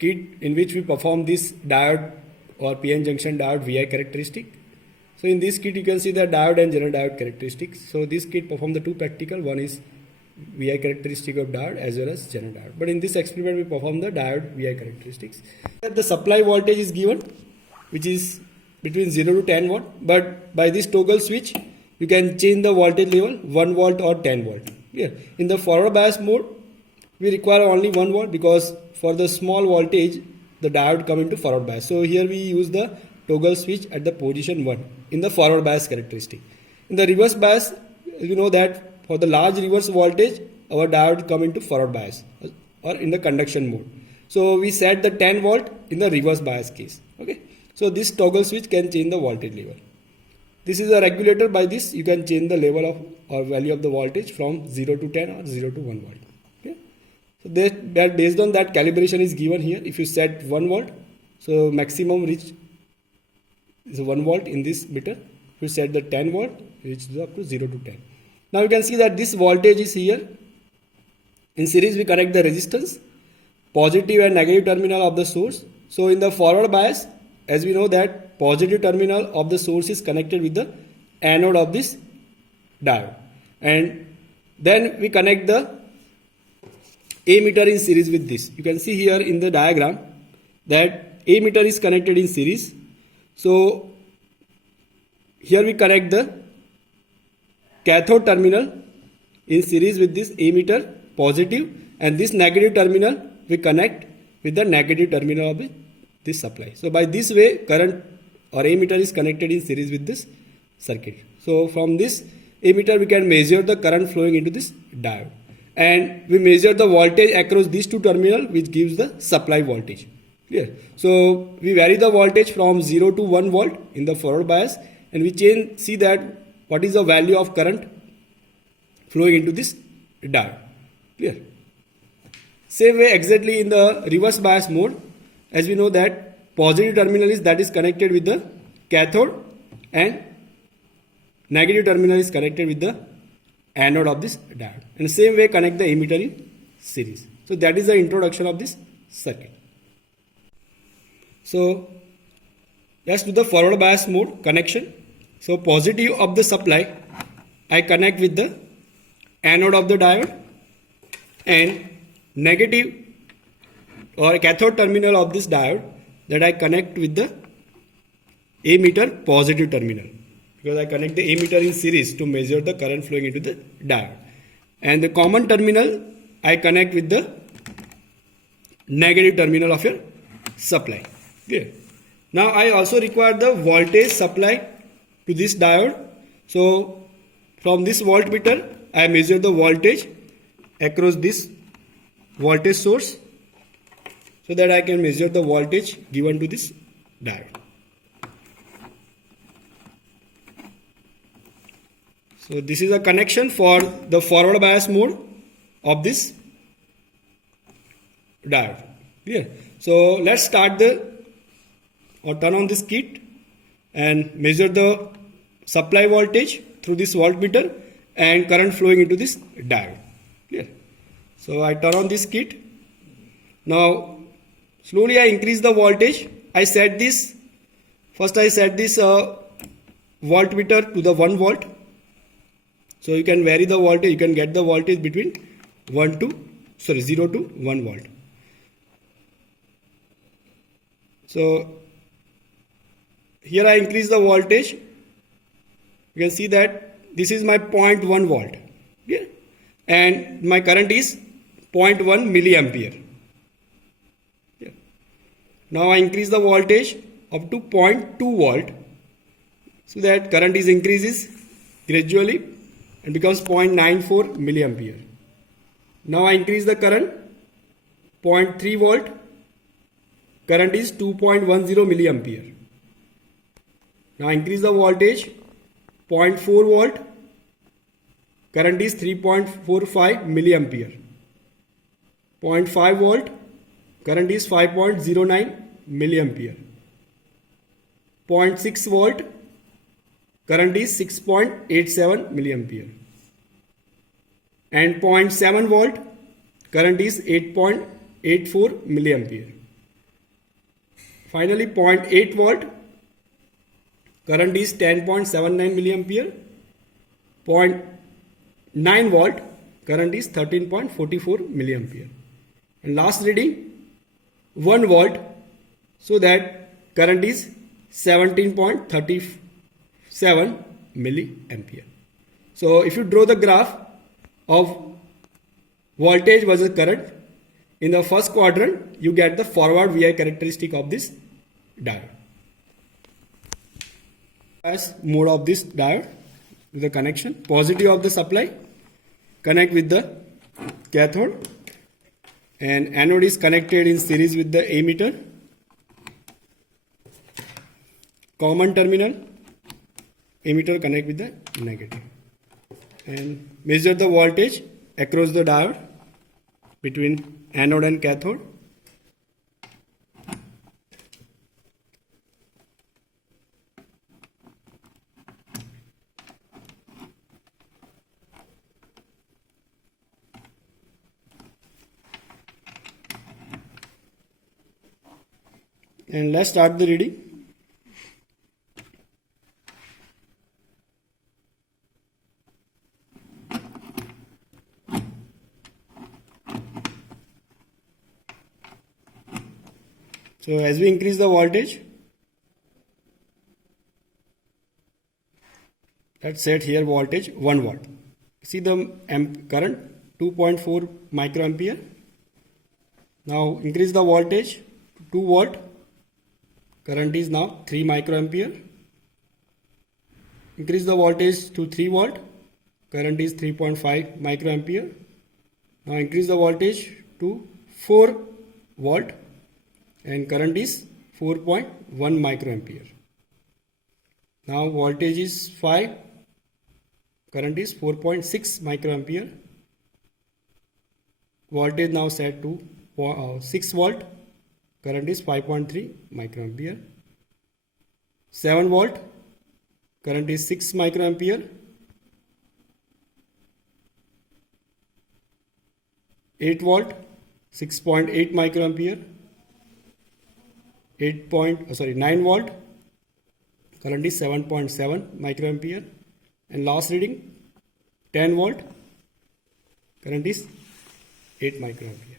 kit in which we perform this diode or PN junction diode VI characteristic. So in this kit you can see the diode and general diode characteristics. So this kit perform the two practical, one is VI characteristic of diode as well as general diode. But in this experiment we perform the diode VI characteristics. The supply voltage is given, which is between 0 to 10 watt, but by this toggle switch you can change the voltage level 1 volt or 10 volt. Here in the forward bias mode we require only 1 volt because for the small voltage the diode come into forward bias. So here we use the toggle switch at the position 1 in the forward bias characteristic. In the reverse bias, you know that for the large reverse voltage our diode come into forward bias or in the conduction mode. So we set the 10 volt in the reverse bias case. Okay. So this toggle switch can change the voltage level. This is a regulator. By this you can change the level of or value of the voltage from 0 to 10 or 0 to 1 volt. Okay. So that based on that calibration is given here. If you set 1 volt, so maximum reach is 1 volt in this meter. If you set the 10 volt, reach up to 0 to 10. Now you can see that this voltage is here. In series we connect the resistance, positive and negative terminal of the source. So in the forward bias, as we know that positive terminal of the source is connected with the anode of this diode, and then we connect the ammeter in series with this. You can see here in the diagram that ammeter is connected in series. So here we connect the cathode terminal in series with this ammeter positive, and this negative terminal we connect with the negative terminal of this supply. So by this way current or ammeter is connected in series with this circuit. So from this ammeter we can measure the current flowing into this diode, and we measure the voltage across these two terminals, which gives the supply voltage. Clear? So we vary the voltage from 0 to 1 volt in the forward bias, and we see that what is the value of current flowing into this diode. Clear? Same way exactly in the reverse bias mode, as we know that positive terminal is connected with the cathode and negative terminal is connected with the anode of this diode, and the same way connect the ammeter in series. So that is the introduction of this circuit. So let's do the forward bias mode connection. So positive of the supply I connect with the anode of the diode, and negative or cathode terminal of this diode that I connect with the ammeter positive terminal, because I connect the ammeter in series to measure the current flowing into the diode, and the common terminal I connect with the negative terminal of your supply. Clear? Now I also require the voltage supply to this diode. So from this voltmeter I measure the voltage across this voltage source, so that I can measure the voltage given to this diode. So this is a connection for the forward bias mode of this diode. Clear? So let's start turn on this kit and measure the supply voltage through this voltmeter and current flowing into this diode. Clear? So I turn on this kit. Now slowly I increase the voltage. I set this voltmeter to the 1 volt. So you can vary the voltage, you can get the voltage between 0 to 1 volt. So here I increase the voltage. You can see that this is my 0.1 volt. Yeah? And my current is 0.1 milliampere. Yeah. Now I increase the voltage up to 0.2 volt. So that current increases gradually and becomes 0.94 milliampere. Now I increase the current 0.3 volt. Current is 2.10 milliampere. Now I increase the voltage 0.4 volt. Current is 3.45 milliampere. 0.5 volt. Current is 5.09 milliampere. 0.6 volt. Current is 6.87 milliampere. And 0.7 volt. Current is 8.84 milliampere. Finally 0.8 volt, current is 10.79 milliampere. 0.9 volt, current is 13.44 milliampere. And last reading 1 volt, so that current is 17.37 milliampere. So if you draw the graph of voltage versus current, in the first quadrant you get the forward VI characteristic of this diode. As mode of this diode with the connection, positive of the supply connect with the cathode, and anode is connected in series with the emitter. Common terminal, emitter connect with the negative, and measure the voltage across the diode between anode and cathode. And let's start the reading. So as we increase the voltage, let's set here voltage 1 volt. See the current 2.4 microampere. Now increase the voltage to 2 volt. Current is now 3 microampere. Increase the voltage to 3 volt. Current is 3.5 microampere. Now increase the voltage to 4 volt and current is 4.1 microampere. Now voltage is 5, current is 4.6 microampere. Voltage now set to 6 volt, current is 5.3 microampere. 7 volt, current is 6 microampere. 8 volt, 6.8 microampere. 9 volt, current is 7.7 microampere. And last reading 10 volt, current is 8 microampere.